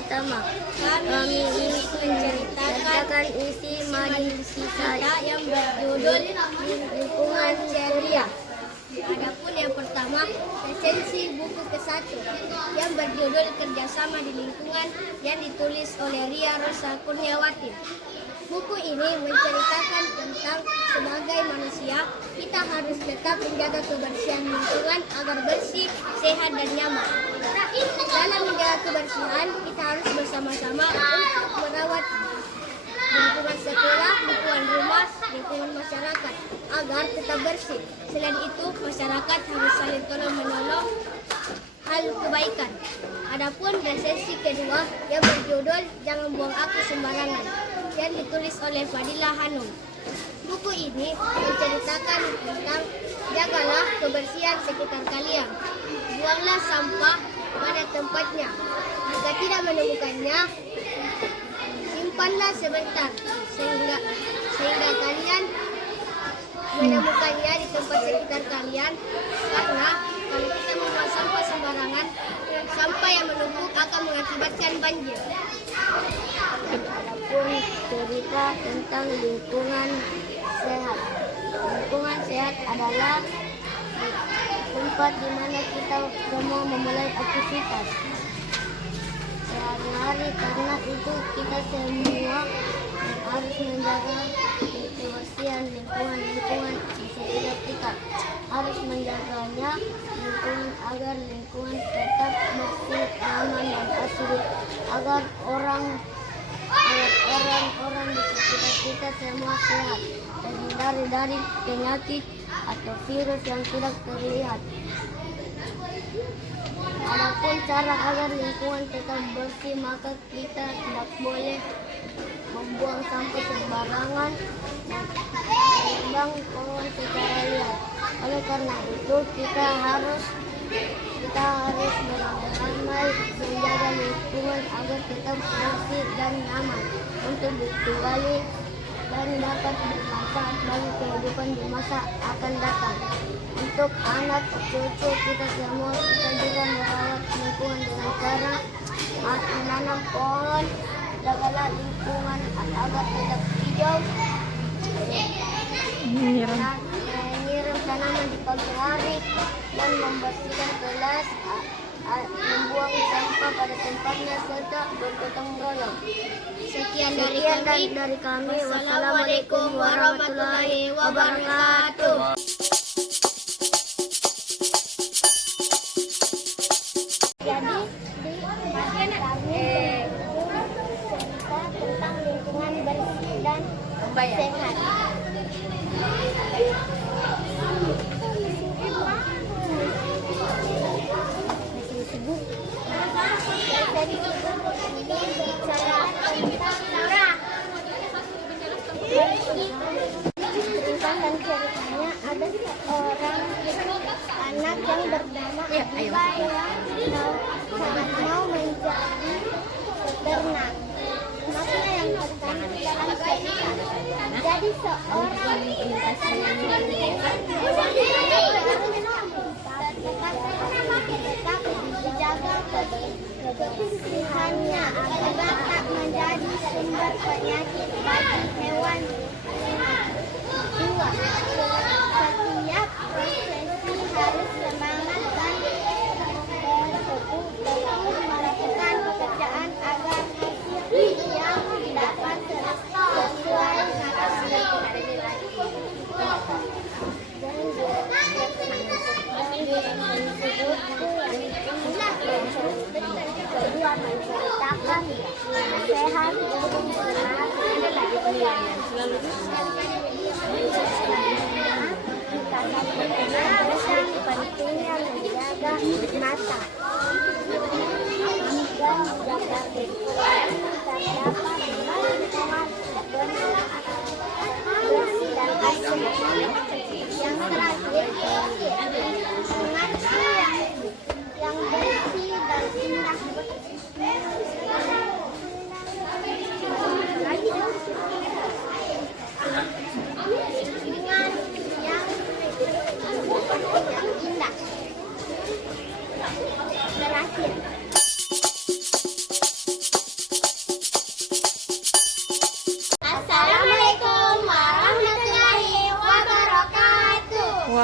pertama, kami ingin menceritakan isi materi kita yang berjudul lingkungan ceria. Adapun yang pertama, resensi buku ke-1 yang berjudul Kerjasama di Lingkungan yang ditulis oleh Ria Rosa Kurniawati. Buku ini menceritakan tentang sebagai manusia, kita harus tetap menjaga kebersihan lingkungan agar bersih, sehat, dan nyaman. Dalam menjaga kebersihan, kita harus bersama-sama untuk merawat lingkungan sekolah, lingkungan rumah, lingkungan masyarakat agar tetap bersih. Selain itu, masyarakat harus saling tolong-menolong hal kebaikan. Adapun resensi kedua yang berjudul Jangan Buang Aku Sembarangan yang ditulis oleh Fadila Hanum. Buku ini menceritakan tentang jagalah kebersihan sekitar kalian. Buanglah sampah pada tempatnya. Jika tidak menemukannya, simpanlah sebentar sehingga kalian menemukannya di tempat sekitar kalian. Karena kalau kita membuang sampah sembarangan, sampah yang menumpuk akan mengakibatkan banjir. Adapun cerita tentang lingkungan sehat. Lingkungan sehat adalah tempat di mana kita semua memulai aktivitas sehari-hari. Karena itu kita semua harus menjaga kebersihan lingkungan di sekitar kita. Harus menjaganya agar lingkungan tetap bersih, aman, dan asri, agar orang di sekitar kita semua sehat, terhindar dari penyakit atau virus yang tidak terlihat. Adapun cara agar lingkungan tetap bersih, maka kita tidak boleh membuang sampah sembarangan dan menebang pohon secara liar. Oleh karena itu kita harus beramai-ramai menjaga lingkungan agar tetap bersih dan nyaman untuk ditinggali dan dapat bermanfaat bagi kehidupan di masa akan datang. Untuk anak cucu kita semua, kita juga merawat lingkungan dengan cara menanam pohon, jagalah lingkungan agar tetap hijau, menyiram tanaman di pagi hari, dan membersihkan kelas, membuang sampah pada tempatnya, serta bergotong royong. Sekian dari kami. Wassalamualaikum warahmatullahi wabarakatuh. Jadi di bagian kami cerita tentang lingkungan bersih dan sehat. Dan ceritanya ada seorang anak yang bernama Abiba yang mau menjadi peternak. Makna yang pertama dalam cerita, jadi seorang tetap dijaga kebersihannya agar tak menjadi sumber penyakit bagi hewan. Dua, setiap prosesi harus semangat dan teguh melakukan pekerjaan agar hasil yang dapat sesuai kedua menceritakan sehat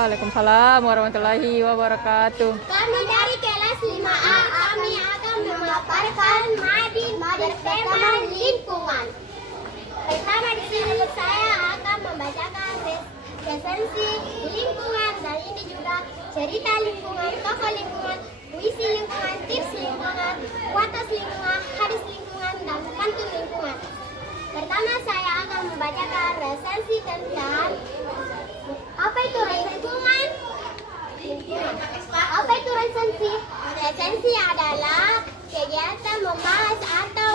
Waalaikumsalam warahmatullahi wabarakatuh. Kami dari kelas 5A, kami akan memaparkan madin bertema lingkungan. Pertama di sini saya akan membacakan resensi lingkungan, dan ini juga cerita lingkungan, tokoh lingkungan, puisi lingkungan, tips lingkungan, kualitas lingkungan, hadis lingkungan, dan pantun lingkungan. Pertama saya akan membacakan resensi tentang apa itu lingkungan. Apa itu resensi? Resensi adalah kegiatan membahas atau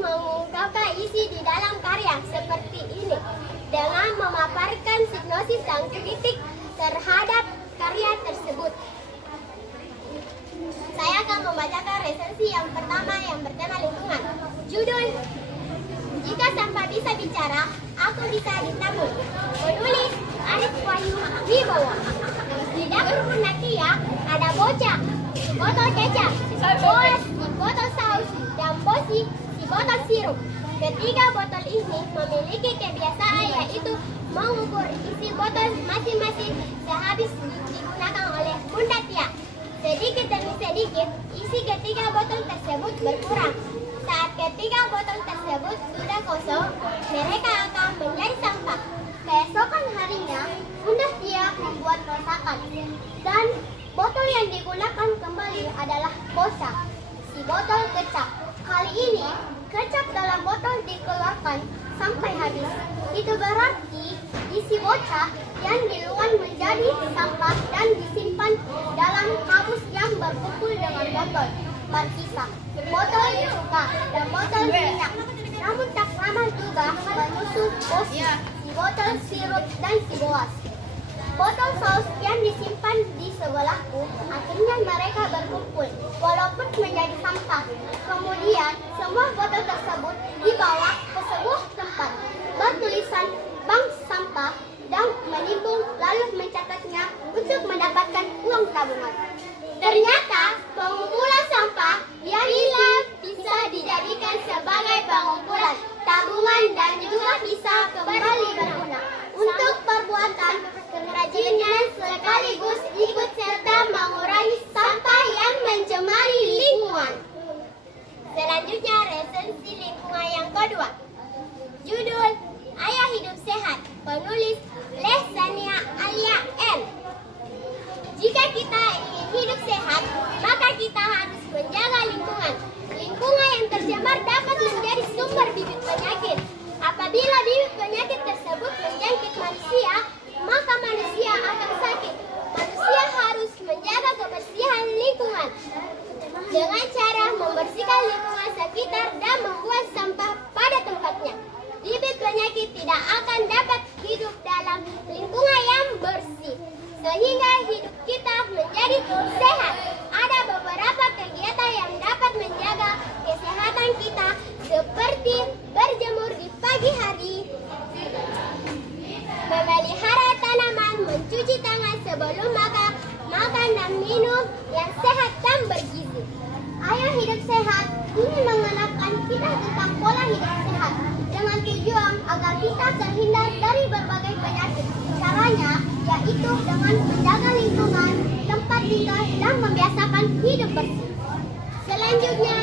mengungkapkan isi di dalam karya seperti ini dengan memaparkan sinopsis dan kritik terhadap karya tersebut. Saya akan membacakan resensi yang pertama yang bertema lingkungan. Judul: Jika Sampah Bisa Bicara, Aku Bisa Ditampung. Penulis: Arif Wahyu Wibowo. Di dapur Nakia ada bocah, si botol kecap, Boas, si botol saus, dan Bosi, si botol sirup. Ketiga botol ini memiliki kebiasaan yaitu mengukur isi botol masing-masing sehabis digunakan oleh Bunda Tia. Sedikit demi sedikit, isi ketiga botol tersebut berkurang. Saat ketiga botol tersebut sudah kosong, mereka akan menjadi sampah. Keesokan harinya, Bunda Tia membuat masakan, dan botol yang digunakan kembali adalah Bosa, si botol kecap. Kali ini, kecap dalam botol dikeluarkan sampai habis. Itu berarti isi bocah yang di luar menjadi sampah dan disimpan dalam kardus yang berkumpul dengan botol markisa, botol cuka, dan botol minyak. Namun tak lama juga menyusul Bosi, si botol sirup, dan si Boas. Botol saus yang disimpan di sebelahku, akhirnya mereka berkumpul, walaupun menjadi sampah. Kemudian, semua botol tersebut dibawa ke sebuah tempat bertulisan bank sampah dan menimbun, lalu mencatatnya untuk mendapatkan uang tabungan. Ternyata, pengumpulan sampah yang bisa dijadikan sebagai pengumpulan tabungan dan juga bisa kembali berguna untuk perbuatan kerajinan sekaligus ikut serta mengurangi sampah yang mencemari lingkungan. Selanjutnya resensi lingkungan yang kedua. Judul: Ayah Hidup Sehat. Penulis: Lesania Alia M. Jika kita ingin hidup sehat, maka kita harus menjaga lingkungan. Lingkungan yang tercemar dapat menjadi sumber bibit penyakit. Apabila bibit penyakit tersebut menjangkit manusia, maka manusia akan sakit. Manusia harus menjaga kebersihan lingkungan dengan cara membersihkan lingkungan sekitar dan membuang sampah pada tempatnya. Bibit penyakit tidak akan dapat hidup dalam lingkungan yang bersih, sehingga hidup kita menjadi sehat. Ada beberapa kegiatan yang dapat menjaga kesehatan kita, seperti berjemur di pagi hari, memelihara tanaman, mencuci tangan sebelum makan dan minum yang sehat dan bergizi. Ayah Hidup Sehat ingin mengenalkan kita tentang pola hidup sehat dengan tujuan agar kita terhindar dari berbagai penyakit. Caranya yaitu dengan menjaga lingkungan, tempat tinggal, dan membiasakan hidup bersih. Selanjutnya,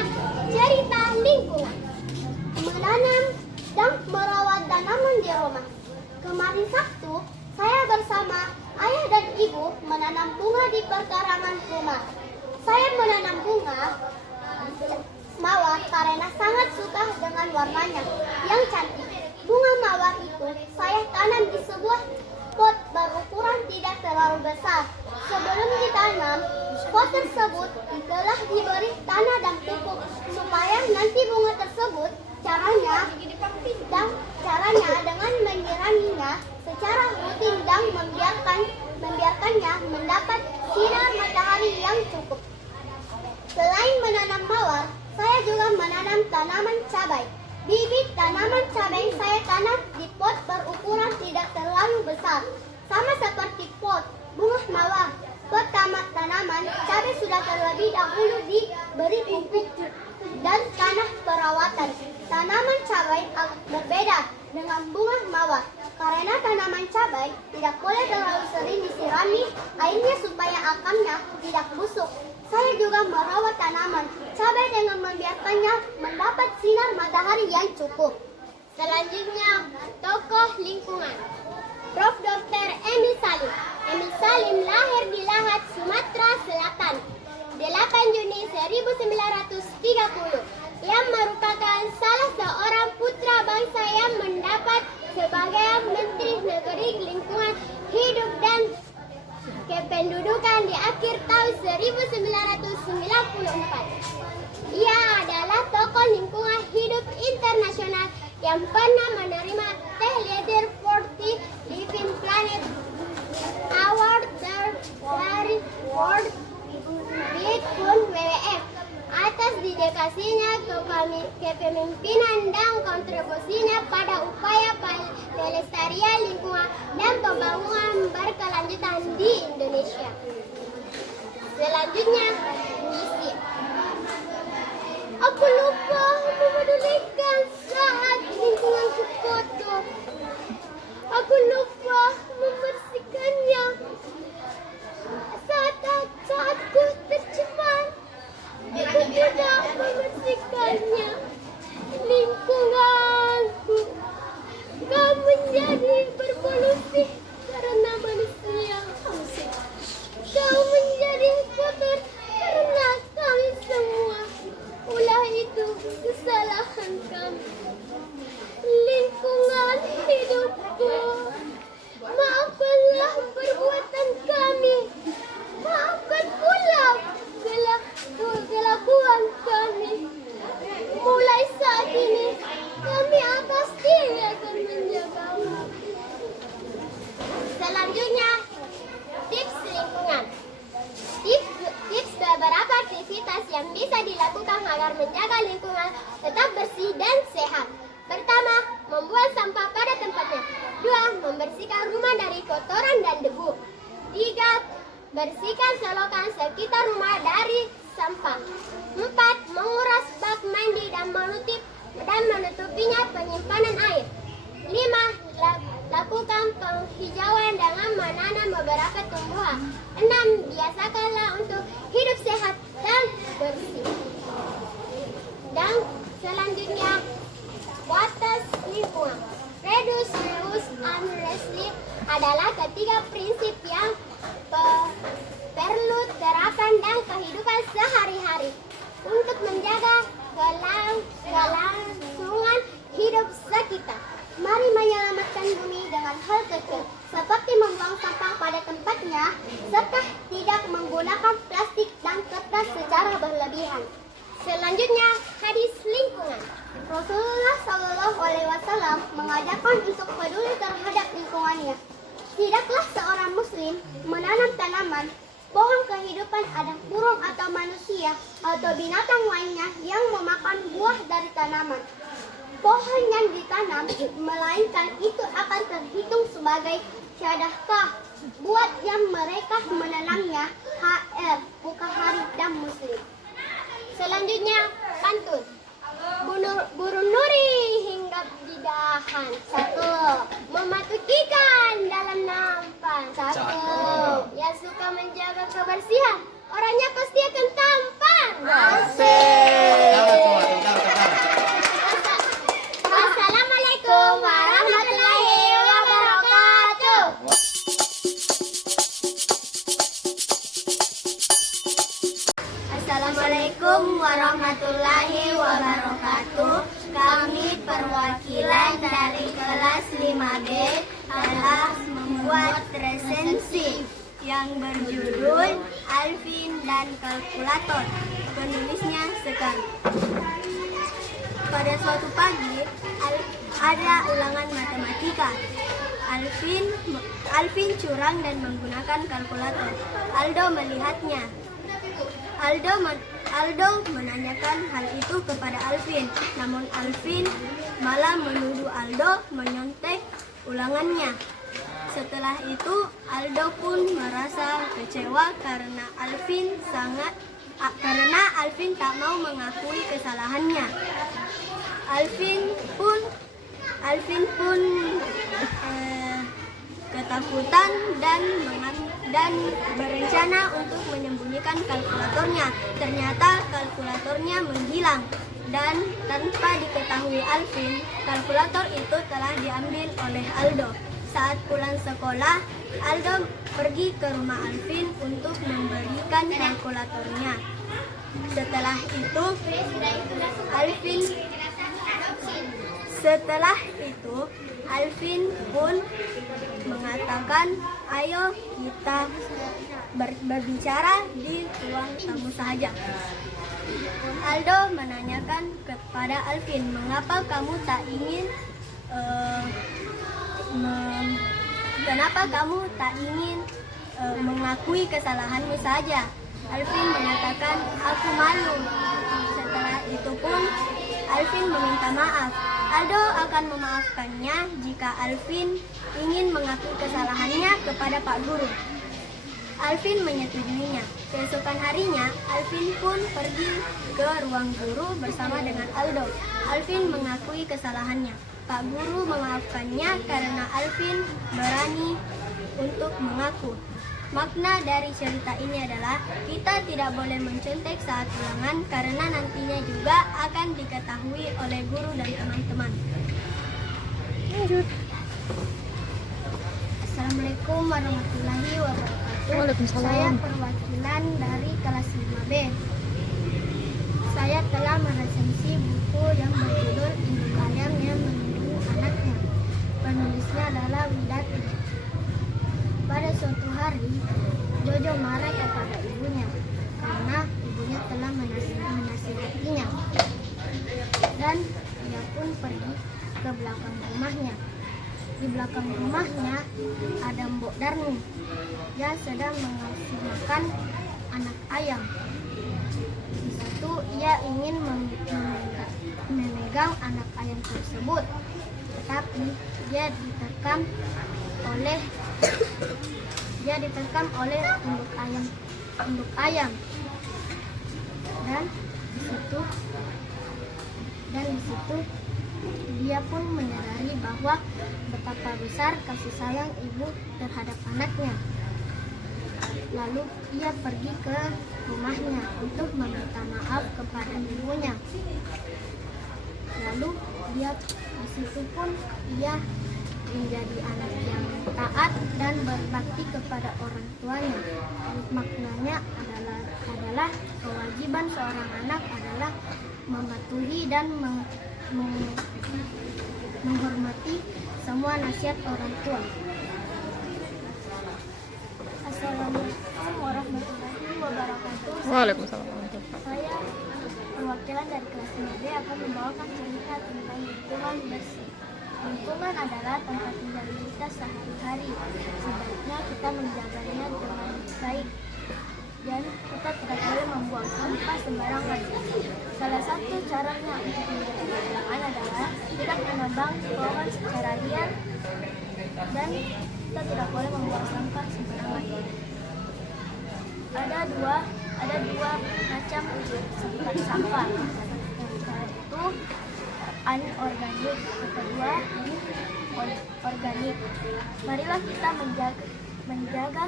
cerita lingkungan. Menanam dan merawat tanaman di rumah. Kemarin Sabtu, saya bersama ayah dan ibu menanam bunga di perkarangan rumah. Saya menanam bunga mawar karena sangat suka dengan warnanya yang cantik. Bunga mawar itu saya tanam di sebuah pot berukuran tidak terlalu besar. Sebelum ditanam, pot tersebut telah diberi tanah dan pupuk supaya nanti bunga tersebut caranya dengan menyiraminya secara rutin dan membiarkannya mendapat sinar matahari yang cukup. Selain menanam mawar, saya juga menanam tanaman cabai. Bibit tanaman cabai saya tanam di pot berukuran tidak terlalu besar. Sama seperti pot bunga mawar, pot tanaman cabai sudah terlebih dahulu diberi pupuk dan tanah perawatan. Tanaman cabai agak berbeda dengan bunga mawar karena tanaman cabai lingkungannya mendapat sinar matahari yang cukup. Selanjutnya, tokoh lingkungan. Prof. Dr. Emil Salim. Emil Salim lahir di Lahat, Sumatera Selatan, 8 Juni 1930. Ia merupakan salah seorang putra bangsa yang mendapat sebagai Menteri Negeri Lingkungan Hidup dan Kependudukan di akhir tahun 1994. Ia adalah tokoh lingkungan hidup internasional yang pernah menerima The Leader for the Living Planet Award dari World Wide Fund WWF atas dedikasinya kepemimpinan dan kontribusinya pada upaya pelestarian lingkungan dan pembangunan berkelanjutan di Indonesia. Selanjutnya, misi. Aku lupa memedulikan saat lingkunganku kotor. Aku lupa membersihkannya saat ku tercemar. Aku tidak membersihkannya. Lingkunganku kau menjadi berpolusi karena manusia. Kau menjadi kotor karena kami semua. Ulah itu kesalahan kami. Lingkungan hidupku, maafkanlah perbuatan kami. Maafkan pula kelakuan kami. Mulai saat ini, kami pasti akan menjagamu. Selanjutnya, tips lingkungan. Tips beberapa aktivitas yang bisa dilakukan agar menjaga lingkungan tetap bersih dan sehat. Pertama, membuang sampah pada tempatnya. 2. Membersihkan rumah dari kotoran dan debu. 3. Bersihkan selokan sekitar rumah dari sampah. 4. Menguras bak mandi dan menutupinya penyimpanan air. 5. Lakukan penghijauan dengan menanam beberapa tumbuhan. 6. Biasakanlah untuk hidup sehat dan bersih. Dan selanjutnya, batas lingkungan. Reduce, reuse, and recycle adalah ketiga prinsip yang perlu terapkan dalam kehidupan sehari-hari untuk menjaga kelangsungan hidup sekitar. Mari menyelamatkan bumi dengan hal kecil, seperti membuang sampah pada tempatnya, serta tidak menggunakan plastik dan kertas secara berlebihan. Selanjutnya, hadis lingkungan. Rasulullah SAW mengajarkan untuk peduli terhadap lingkungannya. Tidaklah seorang muslim menanam tanaman, pohon kehidupan ada burung atau manusia atau binatang lainnya yang memakan buah dari tanaman. Pohon yang ditanam, melainkan itu akan terhitung sebagai sedekah buat yang mereka menanamnya. HR Bukhari dan Muslim. Selanjutnya, pantun. Burung nuri hinggap di dahan. 1. Mematuk ikan dalam nampan. 1. Yang suka menjaga kebersihan, orangnya pasti akan tampan. Wassalamualaikum warahmatullahi wabarakatuh. Assalamualaikum warahmatullahi wabarakatuh. Kami perwakilan dari kelas 5B telah membuat resensi yang berjudul Alvin dan Kalkulator. Penulisnya Sekar. Pada suatu pagi, ada ulangan matematika. Alvin curang dan menggunakan kalkulator. Aldo melihatnya. Aldo menanyakan hal itu kepada Alvin, namun Alvin malah menuduh Aldo menyontek ulangannya. Setelah itu, Aldo pun merasa kecewa karena Alvin tak mau mengakui kesalahannya. Alvin pun ketakutan dan berencana untuk menyembunyikan kalkulatornya. Ternyata kalkulatornya menghilang dan tanpa diketahui Alvin, kalkulator itu telah diambil oleh Aldo. Saat pulang sekolah, Aldo pergi ke rumah Alvin untuk memberikan kalkulatornya. Setelah itu, Alvin pun mengatakan, "Ayo kita berbicara di ruang tamu saja." Aldo menanyakan kepada Alvin, "Mengapa kamu tak ingin mengakui kesalahanmu saja?" Alvin mengatakan, "Aku malu." Setelah itu pun Alvin meminta maaf. Aldo akan memaafkannya jika Alvin ingin mengakui kesalahannya kepada Pak Guru. Alvin menyetujuinya. Keesokan harinya, Alvin pun pergi ke ruang guru bersama dengan Aldo. Alvin mengakui kesalahannya. Pak Guru memaafkannya karena Alvin berani untuk mengaku. Makna dari cerita ini adalah kita tidak boleh mencontek saat ulangan karena nantinya juga akan diketahui oleh guru dan teman-teman. Lanjut. Assalamualaikum warahmatullahi wabarakatuh. Waalaikumsalam. Saya perwakilan dari kelas 5B. Saya telah meresensi buku yang berjudul Induk Ayam yang Melindungi Anaknya. Penulisnya adalah Widati. Pada suatu hari, Jojo marah kepada ibunya karena ibunya telah menasihatinya. Dan ia pun pergi ke belakang rumahnya. Di belakang rumahnya ada Mbok Darni. Dia sedang mengasih makan anak ayam. Di situ ia ingin memegang anak ayam tersebut, tetapi dia diterkam oleh induk ayam dan di situ dia pun menyadari bahwa betapa besar kasih sayang ibu terhadap anaknya. Lalu ia pergi ke rumahnya untuk meminta maaf kepada ibunya. Lalu di situ pun ia menjadi anak yang taat dan berbakti kepada orang tuanya. Maknanya adalah kewajiban seorang anak adalah mematuhi dan menghormati semua nasihat orang tua. Assalamualaikum warahmatullahi wabarakatuh. Waalaikumsalam. Saya perwakilan dari kelas 5B akan membawakan cerita tentang lingkungan bersih. Lingkungan adalah tempat tinggal kita sehari-hari. Sebaiknya kita menjaganya dengan baik. Dan kita tidak boleh membuang sampah sembarangan. Salah satu caranya untuk menjaga lingkungan adalah tidak menebang pohon secara liar dan kita tidak boleh membuang sampah sembarangan. Ada dua macam sampah. Yang pertama itu anorganik, kedua organik. Marilah kita menjaga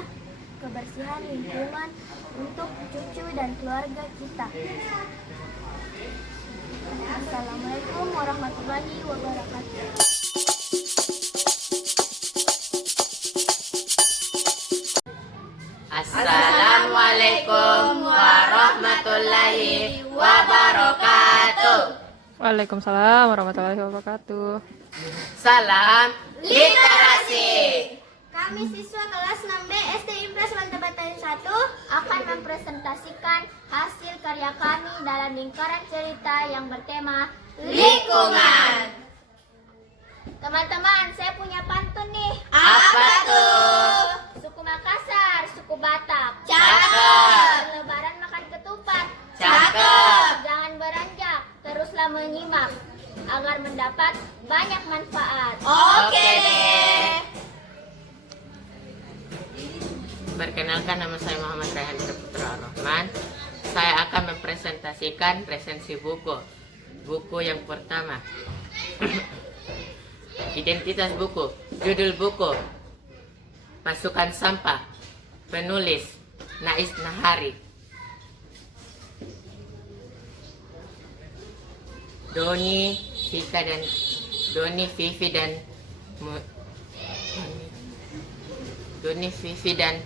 kebersihan lingkungan untuk cucu dan keluarga kita. Assalamualaikum warahmatullahi wabarakatuh. Assalamualaikum warahmatullahi wabarakatuh. Waalaikumsalam warahmatullahi wabarakatuh. Salam literasi. Kami siswa kelas 6B SD Impres Mantebatan 1 akan mempresentasikan hasil karya kami dalam lingkaran cerita yang bertema Lingkungan. Teman-teman, saya punya pantun nih. Apa tuh? Suku Makassar, suku Batak. Cakep. Lebaran makan ketupat. Cakep. Jangan beranjak, teruslah menyimak agar mendapat banyak manfaat. Oke deh. Perkenalkan, nama saya Muhammad Rayhan Saputra Rahman. Saya akan mempresentasikan resensi buku. Buku yang pertama. Identitas buku. Judul buku Pasukan Sampah. Penulis Nais Nahari. Doni, Vivi dan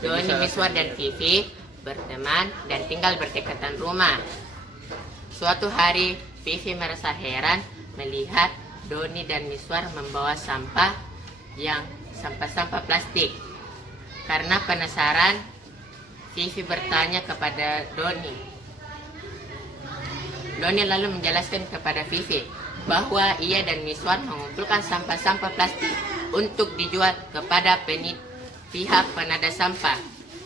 Doni, Miswar dan Vivi berteman dan tinggal berdekatan rumah. Suatu hari Vivi merasa heran melihat Doni dan Miswar membawa sampah plastik. Karena penasaran, Vivi bertanya kepada Doni. Doni lalu menjelaskan kepada Vivi bahwa ia dan Miswar mengumpulkan sampah-sampah plastik untuk dijual kepada pihak penada sampah.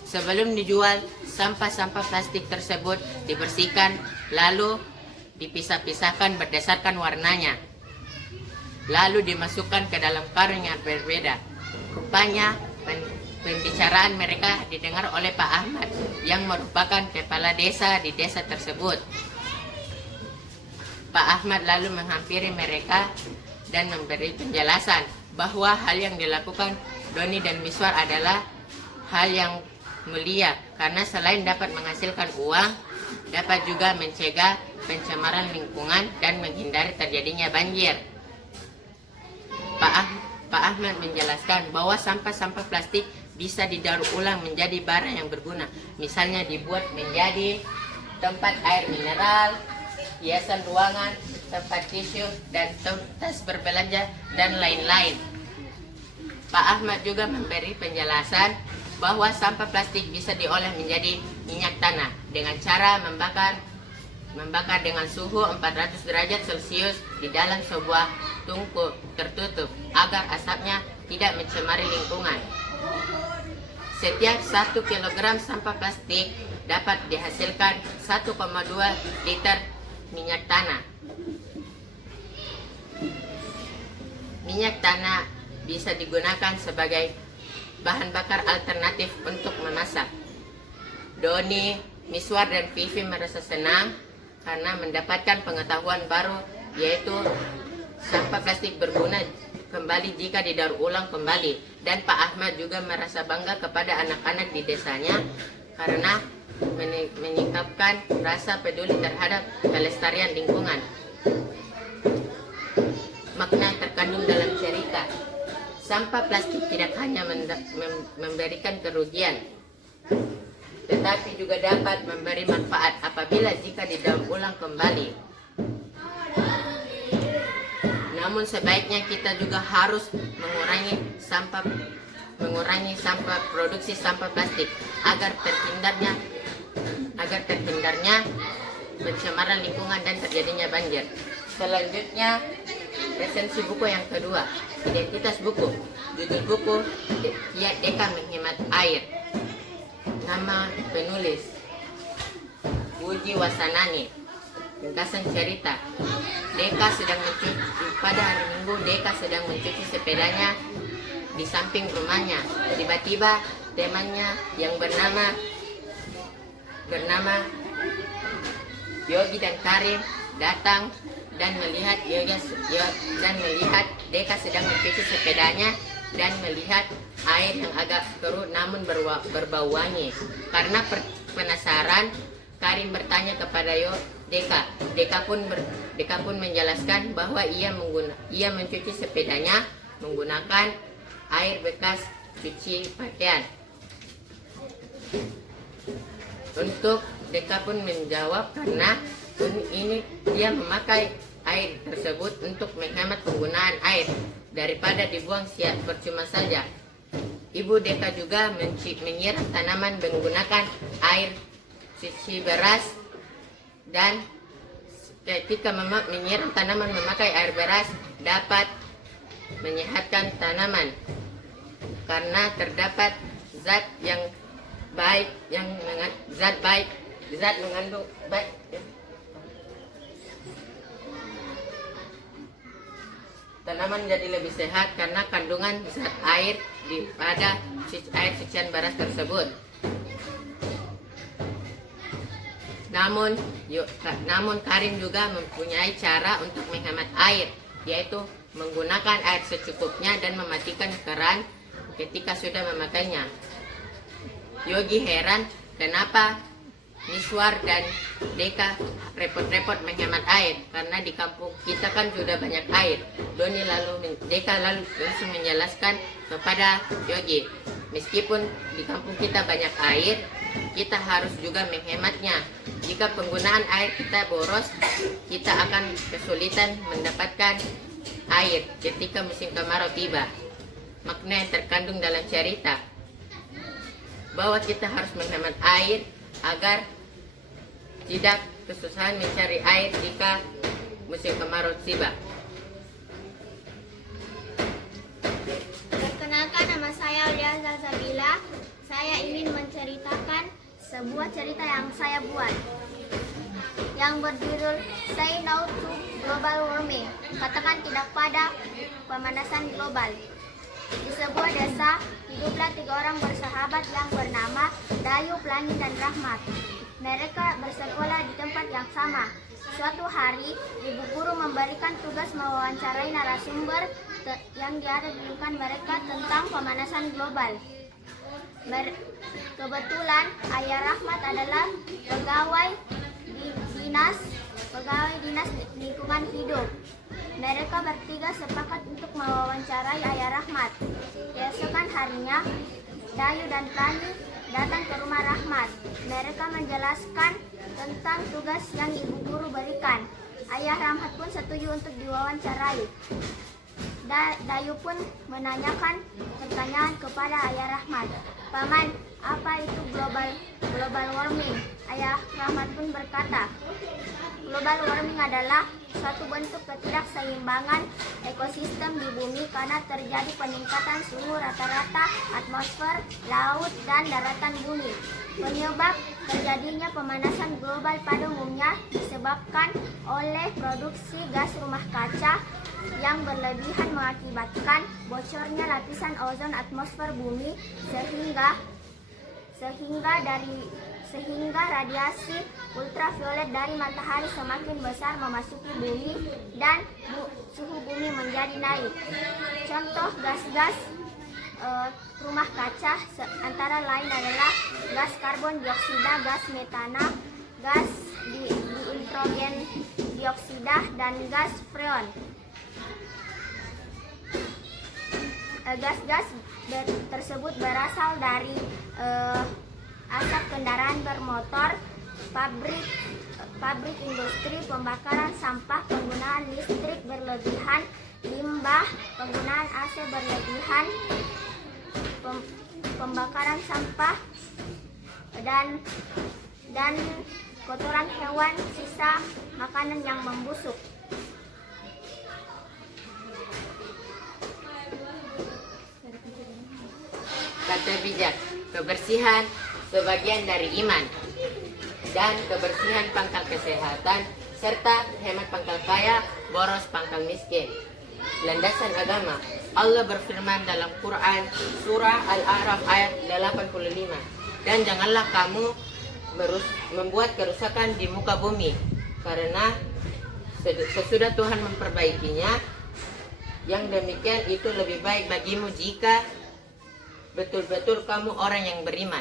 Sebelum dijual, sampah-sampah plastik tersebut dibersihkan lalu dipisah-pisahkan berdasarkan warnanya. Lalu dimasukkan ke dalam karung yang berbeda. Rupanya pembicaraan mereka didengar oleh Pak Ahmad yang merupakan kepala desa di desa tersebut. Pak Ahmad lalu menghampiri mereka dan memberi penjelasan bahwa hal yang dilakukan Doni dan Miswar adalah hal yang mulia karena selain dapat menghasilkan uang, dapat juga mencegah pencemaran lingkungan dan menghindari terjadinya banjir. Pak Ahmad menjelaskan bahwa sampah-sampah plastik bisa didaur ulang menjadi barang yang berguna. Misalnya dibuat menjadi tempat air mineral, hiasan ruangan, tempat tisu, dan tas berbelanja, dan lain-lain. Pak Ahmad juga memberi penjelasan bahwa sampah plastik bisa diolah menjadi minyak tanah dengan cara membakar dengan suhu 400 derajat Celcius di dalam sebuah tungku tertutup agar asapnya tidak mencemari lingkungan. Setiap 1 kilogram sampah plastik dapat dihasilkan 1,2 liter minyak tanah. Minyak tanah bisa digunakan sebagai bahan bakar alternatif untuk memasak. Doni, Miswar, dan Vivi merasa senang karena mendapatkan pengetahuan baru, yaitu sampah plastik berguna kembali jika didaur ulang kembali. Dan Pak Ahmad juga merasa bangga kepada anak-anak di desanya karena menyingkapkan rasa peduli terhadap kelestarian lingkungan. Makna yang terkandung dalam cerita: sampah plastik tidak hanya memberikan kerugian, tetapi juga dapat memberi manfaat apabila jika didaur ulang kembali. Namun sebaiknya kita juga harus mengurangi produksi sampah plastik agar terhindarnya pencemaran lingkungan dan terjadinya banjir. Selanjutnya, resensi buku yang kedua, identitas buku. Judul buku, Kiat Deka Menghemat Air. Nama penulis, Puji Wasanani. Ringkasan cerita, pada hari Minggu Deka sedang mencuci sepedanya di samping rumahnya. Tiba-tiba temannya yang bernama Yogi dan Karim datang dan melihat Deka sedang mencuci sepedanya dan melihat air yang agak keruh namun berbau wangi. Karena penasaran, Karim bertanya kepada Deka. Deka pun menjelaskan bahwa ia mencuci sepedanya menggunakan air bekas cuci pakaian. Untuk Deka pun menjawab karena ini dia memakai air tersebut untuk menghemat penggunaan air daripada dibuang percuma saja. Ibu Deka juga menyiram tanaman menggunakan air cuci beras, dan ketika menyiram tanaman memakai air beras dapat menyehatkan tanaman karena terdapat zat mengandung baik. Tanaman jadi lebih sehat karena kandungan zat air pada air cucian beras tersebut. Namun Karim juga mempunyai cara untuk menghemat air, yaitu menggunakan air secukupnya dan mematikan keran ketika sudah memakainya. Yogi heran kenapa Miswar dan Deka repot-repot menghemat air, karena di kampung kita kan sudah banyak air. Deka lalu langsung menjelaskan kepada Yogi, meskipun di kampung kita banyak air, kita harus juga menghematnya. Jika penggunaan air kita boros, kita akan kesulitan mendapatkan air ketika musim kemarau tiba. Makna yang terkandung dalam cerita bahwa kita harus menghemat air agar tidak kesusahan mencari air jika musim kemarau tiba. Perkenalkan, nama saya Aulia Zazabila. Saya ingin menceritakan sebuah cerita yang saya buat yang berjudul Say No to Global Warming. Katakan tidak pada pemanasan global. Di sebuah desa hiduplah 3 orang bersahabat yang bernama Dayu, Pelangi, dan Rahmat. Mereka bersekolah di tempat yang sama. Suatu hari, ibu guru memberikan tugas mewawancarai narasumber yang diada di lingkungan mereka tentang pemanasan global. Kebetulan ayah Rahmat adalah pegawai dinas lingkungan hidup. Mereka bertiga sepakat untuk mewawancarai ayah Rahmat. Keesokan harinya, Dayu dan Pelangi datang ke rumah Rahmat. Mereka menjelaskan tentang tugas yang ibu guru berikan. Ayah Rahmat pun setuju untuk diwawancarai. Dayu pun menanyakan pertanyaan kepada ayah Rahmat. Paman, apa itu global warming? Ayah Rahmat pun berkata, global warming adalah suatu bentuk ketidakseimbangan ekosistem di bumi karena terjadi peningkatan suhu rata-rata atmosfer, laut, dan daratan bumi. Penyebab terjadinya pemanasan global pada umumnya disebabkan oleh produksi gas rumah kaca yang berlebihan mengakibatkan bocornya lapisan ozon atmosfer bumi sehingga radiasi ultraviolet dari matahari semakin besar memasuki bumi dan suhu bumi menjadi naik. Contoh gas-gas rumah kaca antara lain adalah gas karbon dioksida, gas metana, gas dihidrogen dioksida, dan gas freon. Gas-gas tersebut berasal dari asap kendaraan bermotor, pabrik industri, pembakaran sampah, penggunaan listrik berlebihan, limbah, penggunaan AC berlebihan, pembakaran sampah, dan kotoran hewan, sisa makanan yang membusuk. Kata bijak, kebersihan sebagian dari iman, dan kebersihan pangkal kesehatan, serta hemat pangkal kaya, boros pangkal miskin. Landasan agama, Allah berfirman dalam Quran surah Al-A'raf ayat 85, dan janganlah kamu membuat kerusakan di muka bumi, karena sesudah Tuhan memperbaikinya, yang demikian itu lebih baik bagimu jika betul-betul kamu orang yang beriman.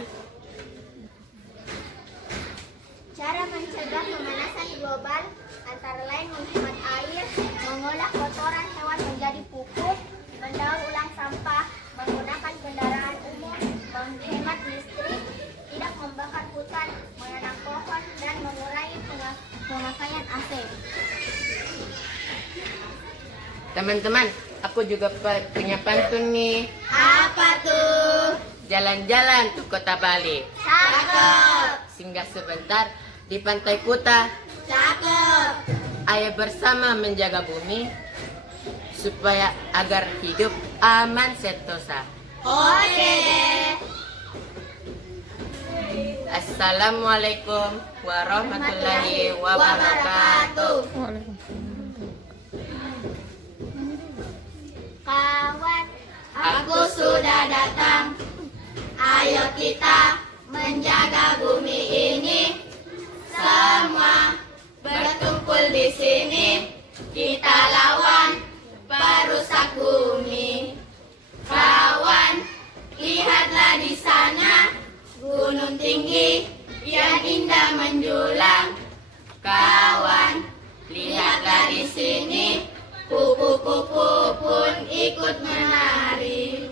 Cara mencegah pemanasan global antara lain menghemat air, mengolah kotoran hewan menjadi pupuk, mendaur ulang sampah, menggunakan kendaraan umum, menghemat listrik, tidak membakar hutan, menanam pohon, dan mengurangi pemakaian AC. Teman-teman, aku juga punya pantun nih. Apa tuh? Jalan-jalan ke kota Bali, Cakep. singgah sebentar di pantai Kuta. Cakep. Ayo bersama menjaga bumi supaya agar hidup aman sentosa. Oke. Assalamualaikum warahmatullahi wabarakatuh. Waalaikumsalam. Kawan, aku sudah datang. Ayo kita menjaga bumi ini. tinggi yang indah menjulang. Kawan, lihatlah di sini, kupu-kupu pun ikut menari.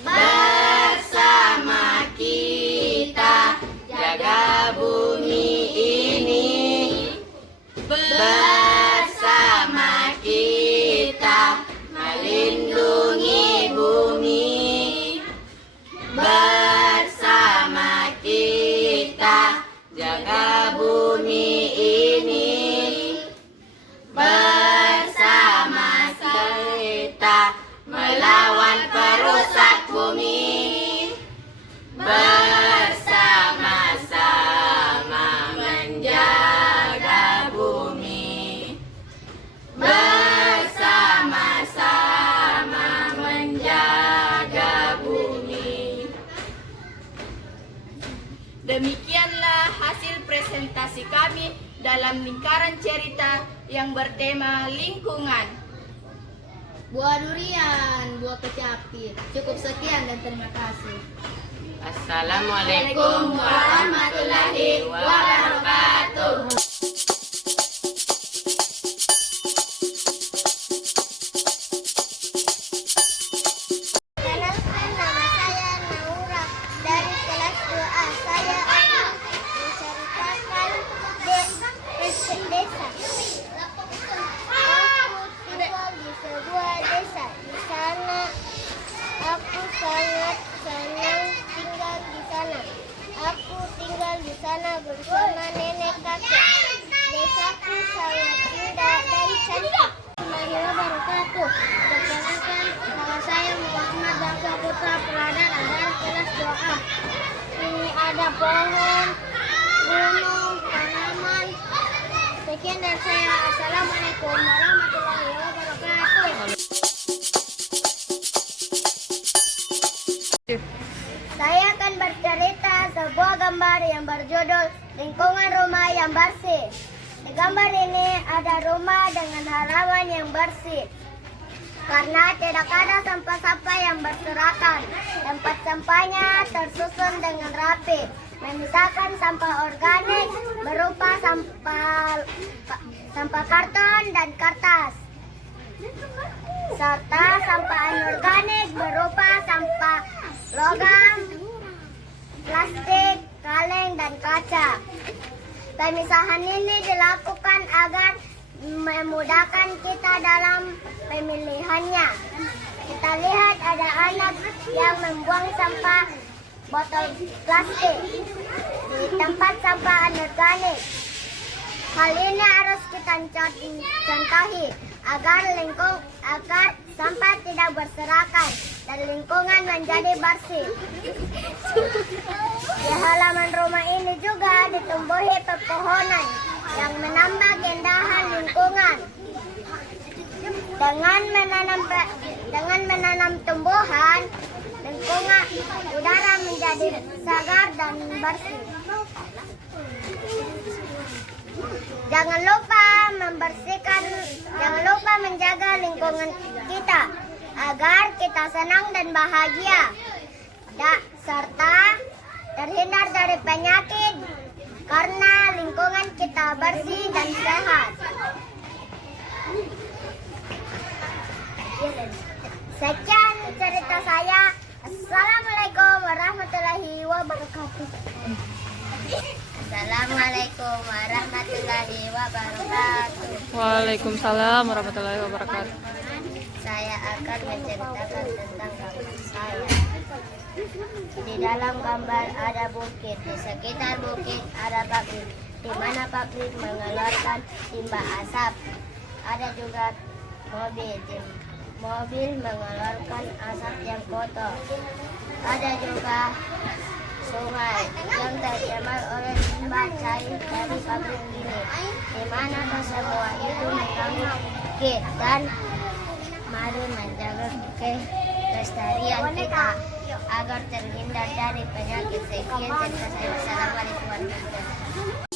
Bersama kita jaga bumi ini. Bersama kita melindungi bumi. Bersama kita jaga bumi ini. Bersama kita melawan perusak bumi. Bersama-sama menjaga bumi. Bersama-sama menjaga bumi. Demikianlah hasil presentasi kami dalam lingkaran cerita yang bertema lingkungan. Buah durian, buah kecapi. Cukup sekian dan terima kasih. Assalamualaikum warahmatullahi wabarakatuh. Kenalkan, nama saya Naura dari kelas 2A. Saya akan menceritakan desa. Aku tinggal di sebuah desa. Di sana aku sangat senang tinggal di sana. Aku tinggal di sana bersama nenek kakek. Desaku sangat indah dan cantik. Assalamualaikum warahmatullahi wabarakatuh. Perkenalkan, nama saya Muhammad Daffa Putra Pradana dari kelas 2A. Ini ada pohon, gunung, tanaman. Sekian dari saya. Assalamualaikum warahmatullahi wabarakatuh. Saya akan bercerita sebuah gambar yang berjudul Lingkungan Rumah yang Bersih. Di gambar ini ada rumah dengan halaman yang bersih. Karena tidak ada sampah-sampah yang berserakan. Tempat sampahnya tersusun dengan rapi. Memisahkan sampah organik berupa sampah karton dan kertas. Serta sampah anorganik berupa sampah logam, plastik, kaleng, dan kaca. Pemisahan ini dilakukan agar memudahkan kita dalam pemilihannya. Kita lihat ada anak yang membuang sampah botol plastik di tempat sampah anorganik. Hal ini harus kita contohi agar sampah tidak berserakan dan lingkungan menjadi bersih. Di halaman rumah ini juga ditumbuhi pepohonan yang menambah keindahan lingkungan. Dengan menanam tumbuhan, lingkungan udara menjadi segar dan bersih. Jangan lupa menjaga lingkungan kita agar kita senang dan bahagia, serta terhindar dari penyakit karena lingkungan kita bersih dan sehat. Sekian cerita saya. Assalamualaikum warahmatullahi wabarakatuh. Assalamualaikum warahmatullahi wabarakatuh. Waalaikumsalam warahmatullahi wabarakatuh. Saya akan menceritakan tentang gambar saya. Di dalam gambar ada bukit, di sekitar bukit ada pabrik, di mana pabrik mengeluarkan limbah asap. Ada juga mobil mengeluarkan asap yang kotor. Ada juga sungai yang tercemar oleh limbah cair dari pabrik ini, di mana semua itu mengganggu kita dan mari menjaga kelestarian kita agar terhindar dari penyakit. Sekian cerita saya. Assalamualaikum warahmatullahi wabarakatuh.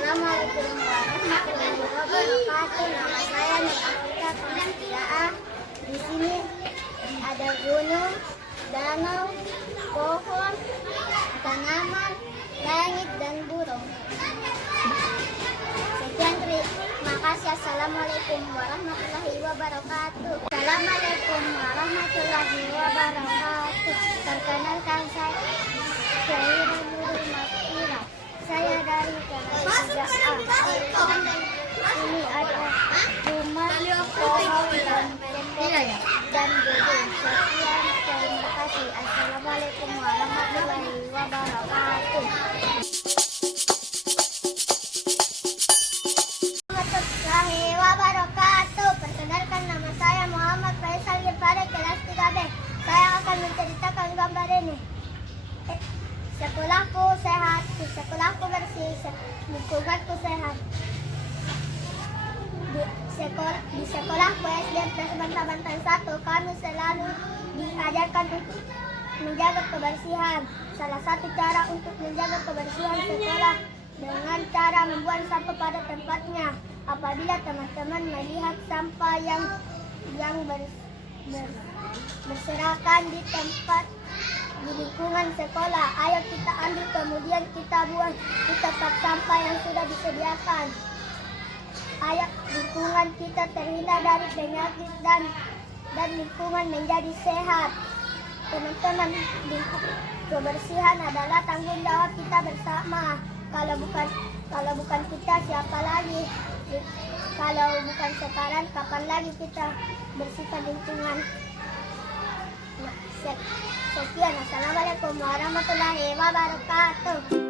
Assalamualaikum warahmatullahi wabarakatuh. Nama saya Nurafika kelas 3A. Di sini ada gunung dan pohon, tanaman, langit, dan burung. Sekian, terima kasih. Assalamualaikum warahmatullahi wabarakatuh. Assalamualaikum warahmatullahi wabarakatuh. Perkenalkan saya Nurul Makira. Saya dari kelas 3A. Ini ada rumah, pohon, dan gedung. Sekian, terima kasih. Assalamualaikum warahmatullahi wabarakatuh. Warahmatullahi wabarakatuh. Perkenalkan, nama saya Muhammad Faisal Gifari, kelas 3B. Saya akan menceritakan gambar ini. Sekolahku sehat, sekolahku bersih, lingkunganku sehat. Di sekolahku SD Bantan 1, kami selalu diajarkan untuk menjaga kebersihan. Salah satu cara untuk menjaga kebersihan sekolah dengan cara membuang sampah pada tempatnya. Apabila teman-teman melihat sampah yang berserakan di tempat di lingkungan sekolah, ayo kita ambil kemudian kita buang di tempat sampah yang sudah disediakan. Ayo lingkungan kita terhindar dari penyakit dan lingkungan menjadi sehat. Teman-teman, kebersihan adalah tanggung jawab kita bersama. Kalau bukan kita, siapa lagi? Kalau bukan sekarang, kapan lagi kita bersihkan lingkungan? Sekian, assalamualaikum warahmatullahi wabarakatuh.